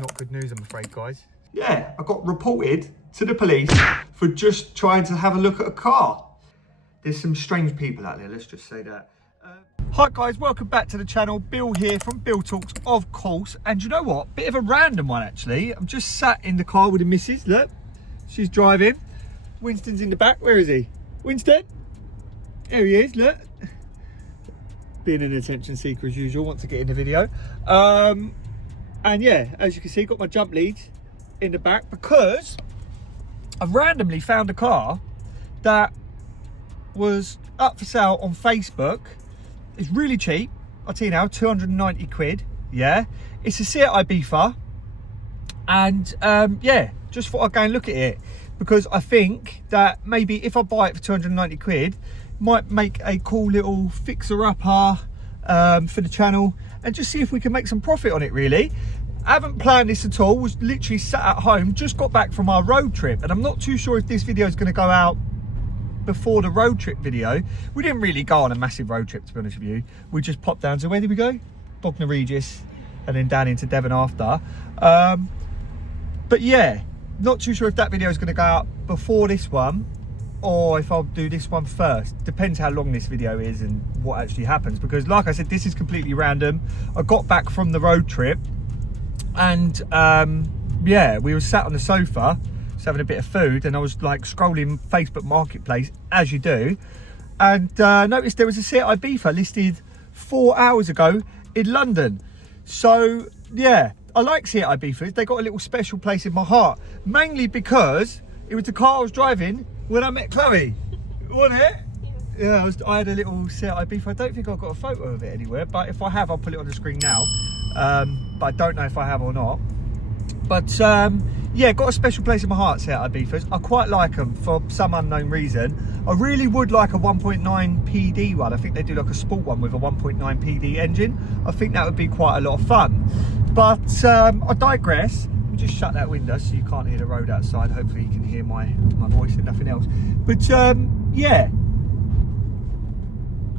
not good news, I'm afraid, guys. Yeah, I got reported to the police for just trying to have a look at a car. There's some strange people out there, let's just say that. Hi guys, welcome back to the channel. Bill here from Bill Talks, of course. And you know what? Bit of a random one, actually. I'm just sat in the car with the missus. Look, she's driving. Winston's in the back. Where is he? Winston? There he is, look. Being an attention seeker as usual, wants to get in the video. And yeah, as you can see, got my jump leads in the back because I've randomly found a car that was up for sale on Facebook. It's really cheap. I'll tell you now, 290 quid. Yeah, it's a Seat Ibiza. And yeah, just thought I'd go and look at it because I think that maybe if I buy it for 290 quid, might make a cool little fixer-upper for the channel and just see if we can make some profit on it, really. I haven't planned this at all. Was literally sat at home, just got back from our road trip, and I'm not too sure if this video is going to go out before the road trip video. We didn't really go on a massive road trip, to be honest with you. We just popped down to, where did we go? Bognor Regis, and then down into Devon after. But yeah, not too sure if that video is going to go out before this one or if I'll do this one first. Depends how long this video is and what actually happens, because like I said, this is completely random. I got back from the road trip and yeah, we were sat on the sofa just having a bit of food, and I was like scrolling Facebook Marketplace as you do, and noticed there was a Seat Ibiza listed 4 hours ago in London. So yeah, I like Seat Ibizas. They got a little special place in my heart, mainly because it was the car I was driving when I met Chloe. Wasn't it? Yeah, I had a little Seat Ibiza. I don't think I've got a photo of it anywhere, but if I have, I'll put it on the screen now. But I don't know if I have or not. But yeah, got a special place in my heart, Seat Ibizas. I quite like them for some unknown reason. I really would like a 1.9 PD one. I think they do like a sport one with a 1.9 PD engine. I think that would be quite a lot of fun. But I digress. Let me just shut that window so you can't hear the road outside. Hopefully you can hear my voice and nothing else. But yeah,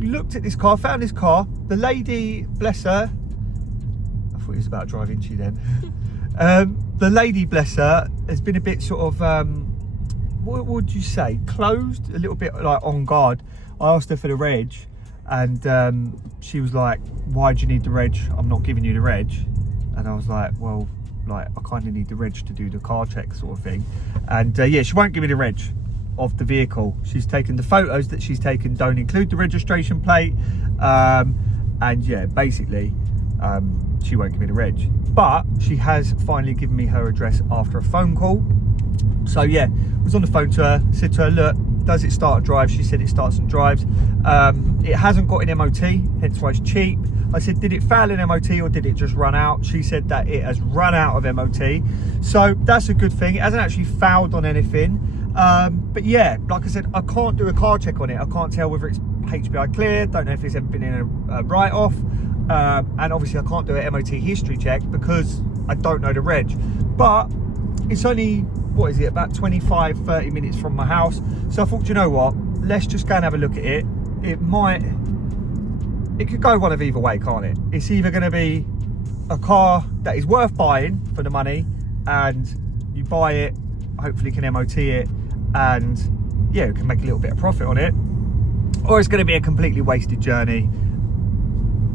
looked at this car, found this car. The lady, bless her, I thought he was about to drive into you then. The lady, bless her, has been a bit sort of, what would you say, closed, a little bit like on guard. I asked her for the reg, and she was like, why do you need the reg? I'm not giving you the reg. And I was like, well, like, I kind of need the reg to do the car check sort of thing. And yeah, she won't give me the reg of the vehicle. She's taken the photos that she's taken don't include the registration plate. And yeah, basically, she won't give me the reg. But she has finally given me her address after a phone call. So yeah, I was on the phone to her, said to her, look, does it start and drive? She said it starts and drives. It hasn't got an MOT, hence why it's cheap. I said, did it fail an MOT or did it just run out? She said that it has run out of MOT. So that's a good thing. It hasn't actually fouled on anything. But yeah, like I said, I can't do a car check on it. I can't tell whether it's HPI clear. Don't know if it's ever been in a write-off. And obviously I can't do an MOT history check because I don't know the reg. But it's only, what is it, about 25-30 minutes from my house. So I thought, you know what, let's just go and have a look at it. It could go one of either way, can't it? It's either going to be a car that is worth buying for the money, and you buy it, hopefully you can MOT it, and yeah, you can make a little bit of profit on it, or it's going to be a completely wasted journey.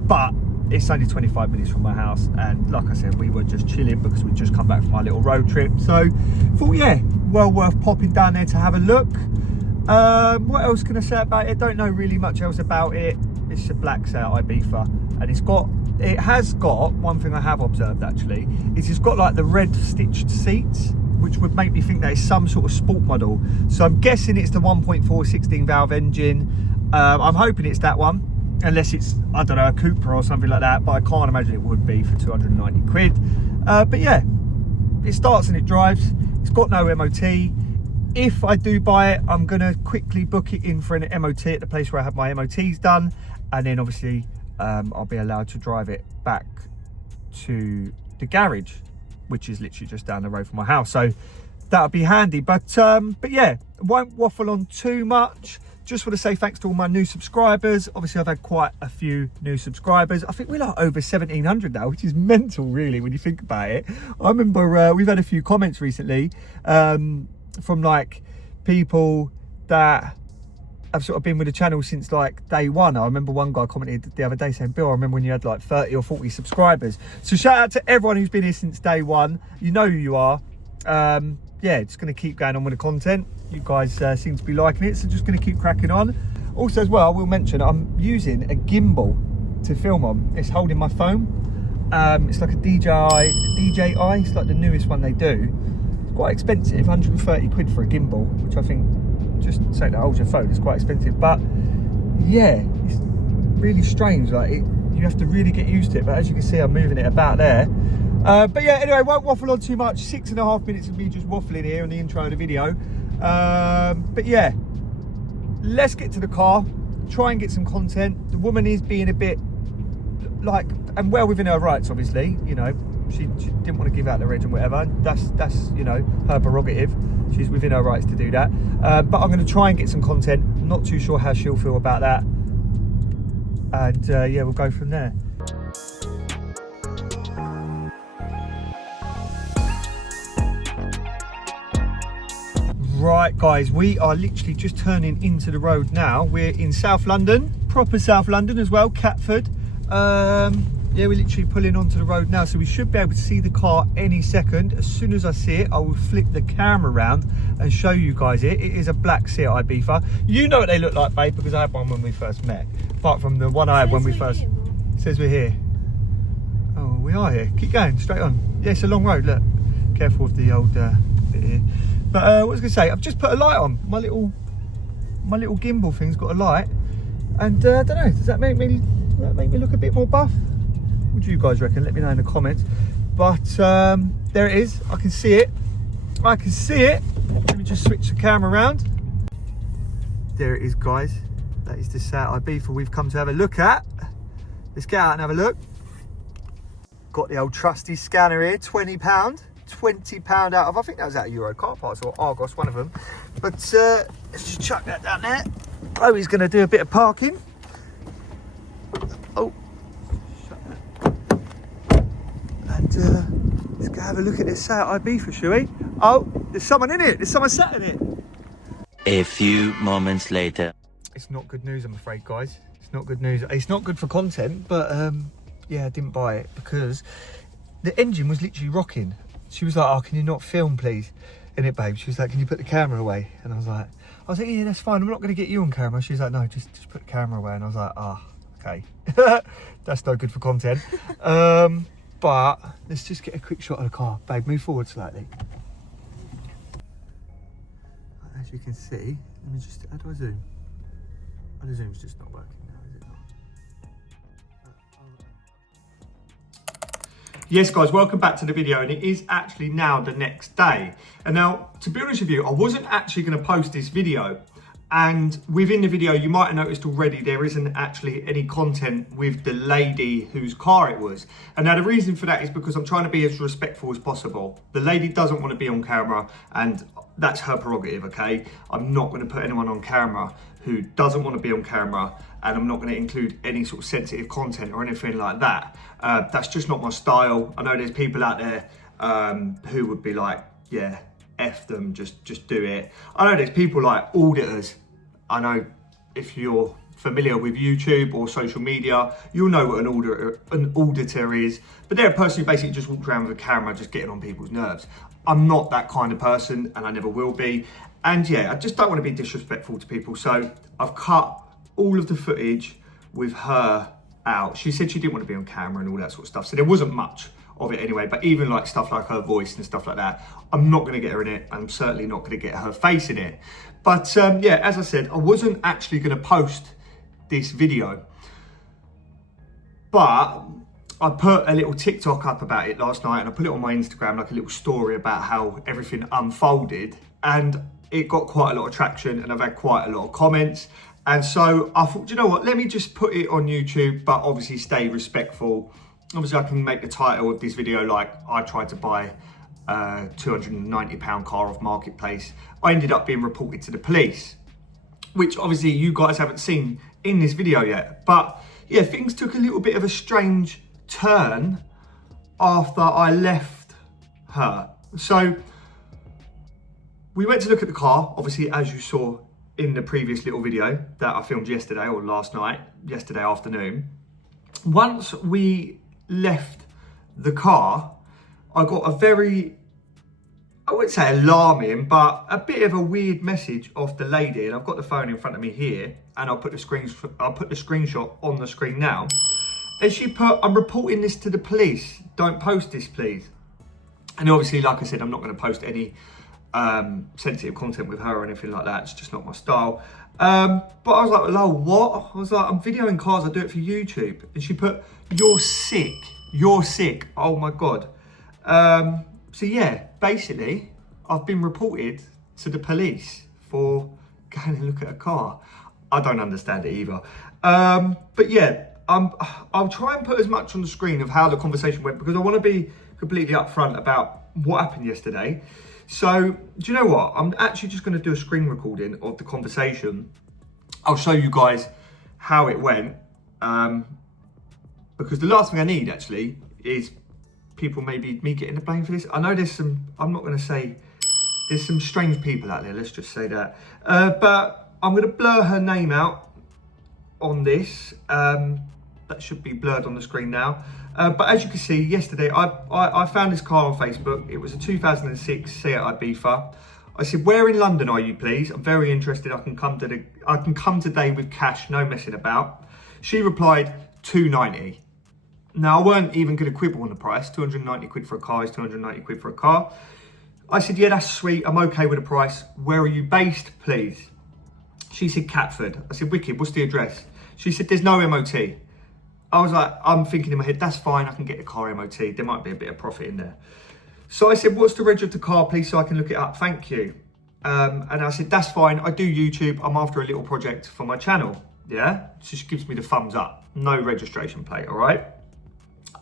But it's only 25 minutes from my house, and like I said, we were just chilling because we'd just come back from our little road trip. So thought, yeah, well worth popping down there to have a look. What else can I say about it? Don't know really much else about it. It's a black Seat Ibiza, and it has got one thing I have observed actually, is it's got like the red stitched seats, which would make me think that it's some sort of sport model. So I'm guessing it's the 1.4 16 valve engine. I'm hoping it's that one, unless it's, I don't know, a Cooper or something like that, but I can't imagine it would be for 290 quid. But yeah, it starts and it drives. It's got no MOT. If I do buy it, I'm gonna quickly book it in for an MOT at the place where I have my MOTs done, and then obviously I'll be allowed to drive it back to the garage, which is literally just down the road from my house. So that'll be handy. But yeah, won't waffle on too much. Just want to say thanks to all my new subscribers. Obviously, I've had quite a few new subscribers. I think we're like over 1,700 now, which is mental, really, when you think about it. I remember we've had a few comments recently from like people that have sort of been with the channel since like day one. I remember one guy commented the other day saying, Bill, I remember when you had like 30 or 40 subscribers. So shout out to everyone who's been here since day one. You know who you are. Yeah, just going to keep going on with the content. You guys seem to be liking it, so just going to keep cracking on. Also as well, I will mention I'm using a gimbal to film on. It's holding my phone. It's like a DJI. It's like the newest one they do. It's quite expensive, 130 quid for a gimbal, which I think, just say that holds your phone, it's quite expensive. But yeah, it's really strange. Like you have to really get used to it. But as you can see, I'm moving it about there. But yeah, anyway, won't waffle on too much. 6.5 minutes of me just waffling here on the intro of the video. But yeah, let's get to the car, try and get some content. The woman is being a bit like, and well within her rights, obviously, you know, she didn't want to give out the reg and whatever. That's you know, her prerogative. She's within her rights to do that. But I'm going to try and get some content. Not too sure how she'll feel about that. And yeah, we'll go from there. Right guys, we are literally just turning into the road now. We're in South London, proper South London as well, Catford. Yeah, we're literally pulling onto the road now, so we should be able to see the car any second. As soon as I see it, I will flip the camera around and show you guys it. It is a black Seat Ibiza. You know what they look like, babe, because I had one when we first met. Apart from the one I had when we first... It says we're here. Oh, we are here. Keep going, straight on. Yeah, it's a long road, look. Careful with the old bit here. But what was I going to say? I've just put a light on. My little gimbal thing's got a light. And I don't know, does that make me look a bit more buff? What do you guys reckon? Let me know in the comments. But there it is. I can see it. I can see it. Let me just switch the camera around. There it is, guys. That is the Seat Ibiza we've come to have a look at. Let's get out and have a look. Got the old trusty scanner here, £20. £20 out of, I think that was out of Euro Car Parts or Argos, one of them. But let's just chuck that down there. Oh, he's going to do a bit of parking. Oh, shut that. And let's go have a look at this Seat Ibiza, shall we? Oh, there's someone in it. There's someone sat in it. A few moments later. It's not good news, I'm afraid, guys. It's not good news. It's not good for content, but yeah, I didn't buy it because the engine was literally rocking. She was like, oh, can you not film, please? In it, babe. She was like, can you put the camera away? And I was like, yeah, that's fine. I'm not going to get you on camera. She was like, no, just put the camera away. And I was like, ah, okay. That's no good for content. But let's just get a quick shot of the car. Babe, move forward slightly. As you can see, let me just, how do I zoom? Oh, the zoom's just not working now, is it not? Yes guys, welcome back to the video, and it is actually now the next day. And now, to be honest with you, I wasn't actually going to post this video, and within the video you might have noticed already there isn't actually any content with the lady whose car it was. And now the reason for that is because I'm trying to be as respectful as possible. The lady doesn't want to be on camera, and that's her prerogative, okay? I'm not going to put anyone on camera who doesn't want to be on camera, and I'm not going to include any sort of sensitive content or anything like that. That's just not my style. I know there's people out there who would be like, yeah, F them, just do it. I know there's people like auditors. I know if you're familiar with YouTube or social media, you'll know what an auditor is. But they're a person who basically just walks around with a camera just getting on people's nerves. I'm not that kind of person, and I never will be. And yeah, I just don't want to be disrespectful to people. So I've cut all of the footage with her out. She said she didn't want to be on camera and all that sort of stuff. So there wasn't much of it anyway, but even like stuff like her voice and stuff like that, I'm not going to get her in it. I'm certainly not going to get her face in it. But yeah, as I said, I wasn't actually going to post this video, but I put a little TikTok up about it last night, and I put it on my Instagram, like a little story about how everything unfolded, and it got quite a lot of traction, and I've had quite a lot of comments. And so I thought, you know what, let me just put it on YouTube, but obviously stay respectful. Obviously I can make the title of this video like I tried to buy a £290 car off Marketplace. I ended up being reported to the police. which obviously you guys haven't seen in this video yet. But yeah, things took a little bit of a strange turn after I left her. So we went to look at the car, obviously, as you saw in the previous little video that I filmed yesterday or last night, yesterday afternoon. Once we left the car, I got a very, I wouldn't say alarming, but a bit of a weird message off the lady. And I've got the phone in front of me here, and I'll put the screenshot on the screen now. And she put, "I'm reporting this to the police. Don't post this, please." And obviously, like I said, I'm not going to post any sensitive content with her or anything like that. It's just not my style. But I was like, "Lol, what?" I was like, "I'm videoing cars. I do it for YouTube." And she put, "You're sick. You're sick." Oh my God. So yeah, basically, I've been reported to the police for going to look at a car. I don't understand it either. But yeah, I'll try and put as much on the screen of how the conversation went, because I want to be completely upfront about what happened yesterday. So, do you know what? I'm actually just going to do a screen recording of the conversation. I'll show you guys how it went. Because the last thing I need actually is people, maybe me getting the blame for this. I know there's some, I'm not going to say, there's some strange people out there, let's just say that. But I'm going to blur her name out on this. That should be blurred on the screen now. But as you can see, yesterday I found this car on Facebook. It was a 2006 Seat Ibiza. I said, "Where in London are you, please? I'm very interested. I can come today with cash, no messing about." She replied, "290. Now, I weren't even going to quibble on the price. 290 quid for a car is 290 quid for a car. I said, "Yeah, that's sweet. I'm okay with the price. Where are you based, please?" She said, "Catford." I said, "Wicked, what's the address?" She said, "There's no MOT. I was like, I'm thinking in my head, that's fine, I can get the car MOT. There might be a bit of profit in there. So I said, "What's the reg of the car, please, so I can look it up? Thank you." And I said, "That's fine. I do YouTube. I'm after a little project for my channel." Yeah. So she gives me the thumbs up. No registration plate, all right?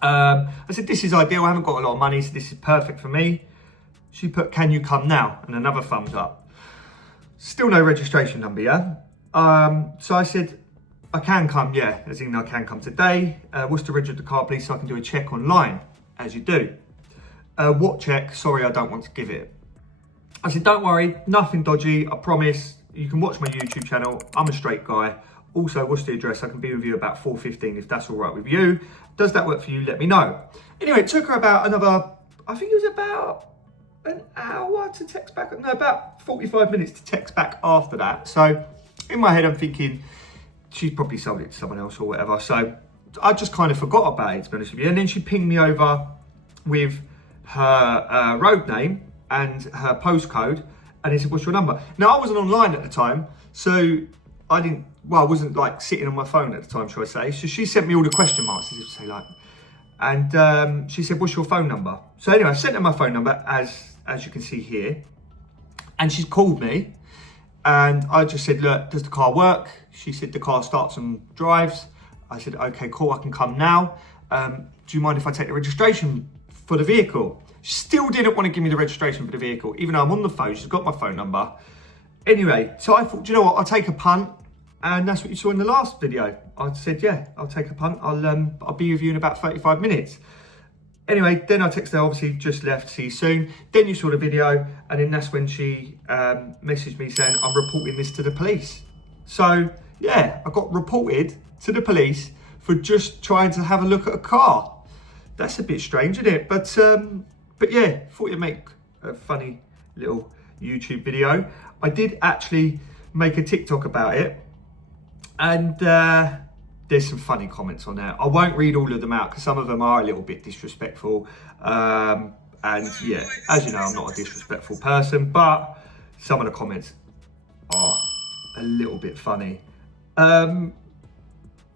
I said, "This is ideal. I haven't got a lot of money, so this is perfect for me." She put, "Can you come now?" And another thumbs up. Still no registration number, yeah? So I said, "I can come, yeah, as in I can come today. What's the reg of the car, please, so I can do a check online," as you do. "What check? Sorry, I don't want to give it." I said, "Don't worry, nothing dodgy, I promise. You can watch my YouTube channel. I'm a straight guy. Also, what's the address? I can be with you about 4:15 if that's all right with you. Does that work for you? Let me know." Anyway, it took her about another, I think it was about an hour to text back. No, about 45 minutes to text back after that. So in my head, I'm thinking, she's probably sold it to someone else or whatever. So I just kind of forgot about it, to be honest with you. And then she pinged me over with her road name and her postcode. And he said, "What's your number?" Now, I wasn't online at the time, so I wasn't like sitting on my phone at the time, shall I say. So she sent me all the question marks, as if to say like, and she said, "What's your phone number?" So anyway, I sent her my phone number, as you can see here. And she's called me. And I just said, "Look, does the car work?" She said, "The car starts and drives." I said, "Okay, cool, I can come now. Do you mind if I take the registration for the vehicle?" She still didn't want to give me the registration for the vehicle, even though I'm on the phone. She's got my phone number. Anyway, so I thought, do you know what? I'll take a punt. And that's what you saw in the last video. I said, "Yeah, I'll take a punt. I'll be with you in about 35 minutes. Anyway, then I texted her, obviously just left, see you soon. Then you saw the video, and then that's when she messaged me saying, "I'm reporting this to the police." So yeah, I got reported to the police for just trying to have a look at a car. That's a bit strange, isn't it? But yeah, thought you'd make a funny little YouTube video. I did actually make a TikTok about it, and there's some funny comments on there. I won't read all of them out because some of them are a little bit disrespectful. And yeah, as you know, I'm not a disrespectful person, but some of the comments are a little bit funny.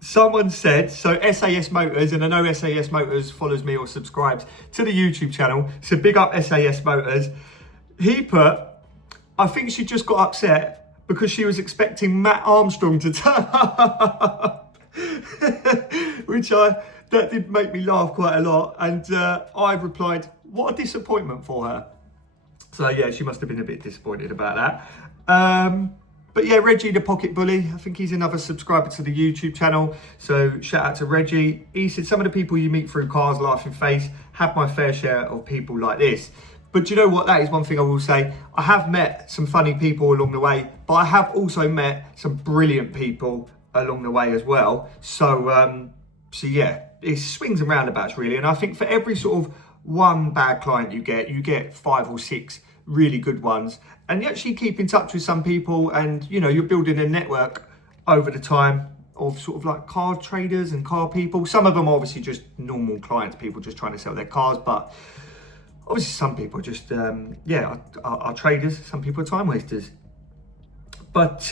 Someone said, so SAS Motors, and I know SAS Motors follows me or subscribes to the YouTube channel, so big up SAS Motors. He put, "I think she just got upset because she was expecting Matt Armstrong to turn up." Which that did make me laugh quite a lot. And I replied, "What a disappointment for her." So yeah, she must have been a bit disappointed about that. But yeah, Reggie the Pocket Bully, I think he's another subscriber to the YouTube channel. So shout out to Reggie. He said, some of the people you meet through cars, laughing face, have my fair share of people like this. But do you know what? That is one thing I will say. I have met some funny people along the way, but I have also met some brilliant people along the way as well. So, yeah, it swings and roundabouts really. And I think for every sort of one bad client you get 5 or 6 really good ones. And you actually keep in touch with some people, and you know, you're building a network over the time of sort of like car traders and car people. Some of them are obviously just normal clients, people just trying to sell their cars, but obviously some people are just, are traders, some people are time wasters. But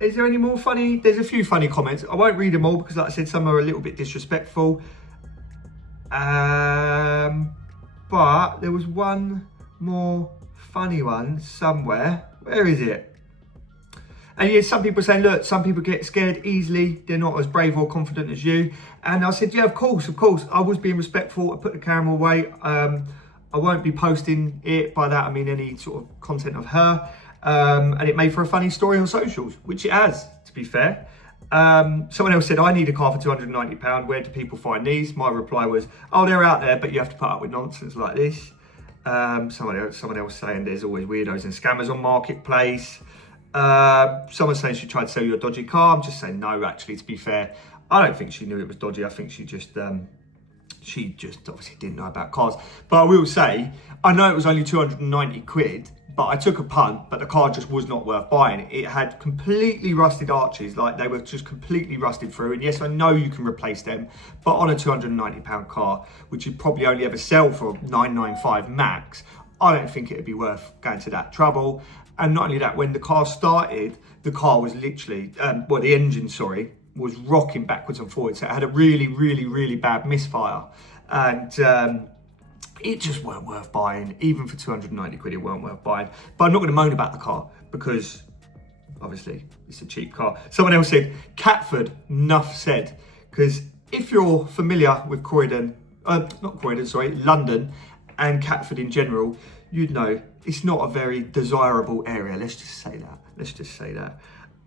is there any more funny? There's a few funny comments. I won't read them all because like I said, some are a little bit disrespectful. But there was one more funny one somewhere. Where is it? And yeah, some people saying, look, some people get scared easily. They're not as brave or confident as you. And I said, yeah, of course. I was being respectful. I put the camera away. I won't be posting it. By that, I mean any sort of content of her. And it made for a funny story on socials, which it has, to be fair. Someone else said, I need a car for £290. Where do people find these? My reply was, oh, they're out there, but you have to put up with nonsense like this. Someone else saying there's always weirdos and scammers on Marketplace. Someone saying she tried to sell you a dodgy car. I'm just saying no, actually, to be fair. I don't think she knew it was dodgy. I think she just obviously didn't know about cars. But I will say, I know it was only 290 quid, but I took a punt, but the car just was not worth buying. It had completely rusted arches, like they were just completely rusted through. And yes, I know you can replace them, but on a £290 car, which you'd probably only ever sell for £995 max, I don't think it'd be worth going to that trouble. And not only that, when the car started, the car was literally, the engine, was rocking backwards and forwards. So it had a really, really, really bad misfire. And it just weren't worth buying. Even for 290 quid, it weren't worth buying. But I'm not going to moan about the car because obviously it's a cheap car. Someone else said, Catford, enough said. Because if you're familiar with London and Catford in general, you'd know it's not a very desirable area. Let's just say that.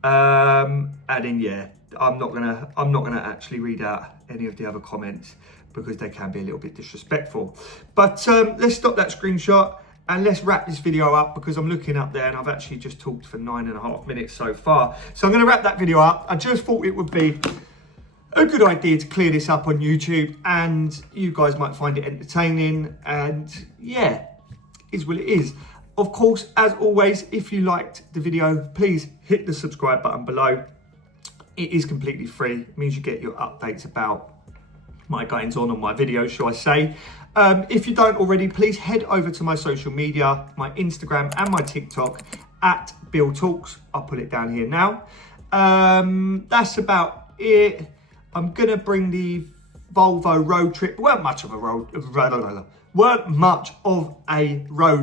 And then yeah, I'm not gonna actually read out any of the other comments because they can be a little bit disrespectful. But let's stop that screenshot and let's wrap this video up because I'm looking up there and I've actually just talked for 9.5 minutes so far. So I'm gonna wrap that video up. I just thought it would be a good idea to clear this up on YouTube and you guys might find it entertaining, and yeah, is what it is. Of course, as always, if you liked the video, please hit the subscribe button below. It is completely free. It means you get your updates about my goings on my videos, shall I say. If you don't already, please head over to my social media, my Instagram and my TikTok at Bill Talks. I'll put it down here now. That's about it. I'm gonna bring the Volvo road trip. Weren't much of a road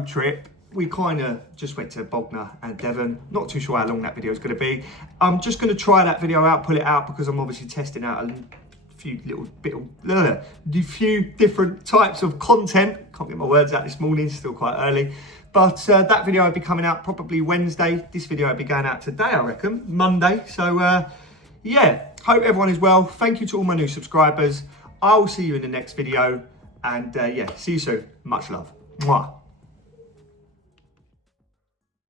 trip. We kind of just went to Bognor and Devon. Not too sure how long that video is going to be. I'm just going to try that video out, pull it out, because I'm obviously testing out a few different types of content. Can't get my words out this morning, still quite early. But that video will be coming out probably Wednesday. This video will be going out today, I reckon, Monday. So yeah, hope everyone is well. Thank you to all my new subscribers. I will see you in the next video. And yeah, see you soon. Much love. Mwah.